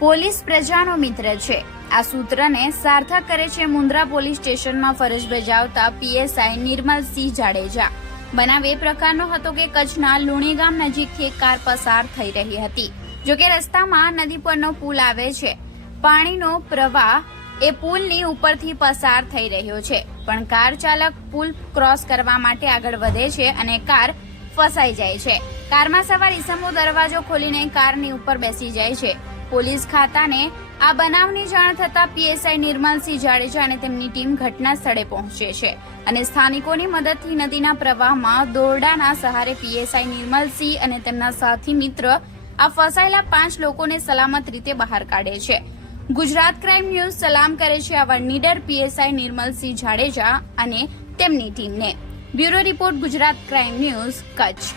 Police પ્રજાનો મિત્ર છે, આ સૂત્રને સાર્થક કરે છે મુન્દ્રા પોલીસ સ્ટેશનમાં ફરજ બજાવતા પીએસઆઈ નિર્મલસિંહ જાડેજા। બનાવ એ પ્રકારનો હતો કે કચ્છના લુણી ગામ નજીકથી એક કાર પસાર થઈ રહી હતી। જો કે રસ્તામાં નદી પરનો પુલ આવે છે, પાણીનો પ્રવાહ એ પુલની ઉપરથી પસાર થઈ રહ્યો છે, પણ કાર ચાલક પુલ ક્રોસ કરવા માટે આગળ વધે છે અને કાર ફસાઈ જાય છે। કારમાં સવાર ઈસમો દરવાજો ખોલીને કારની ઉપર બેસી જાય છે। પોલીસ ખાતાને આ બનાવની જાણ થતા પીએસઆઈ નિર્મલસિંહ જાડેજા અને તેમની ટીમ ઘટના સ્થળે પહોંચે છે અને સ્થાનિકોની મદદથી નદીના પ્રવાહમાં દોરડાના સહારે પીએસઆઈ નિર્મલસિંહ અને તેમના સાથી મિત્ર આ ફસાયેલા 5 લોકોને સલામત રીતે બહાર કાઢે છે। ગુજરાત ક્રાઇમ ન્યૂઝ સલામ કરે છે આવા નીડર પીએસઆઈ નિર્મલસિંહ જાડેજા અને તેમની ટીમને। Bureau report, Gujarat crime news, Kutch.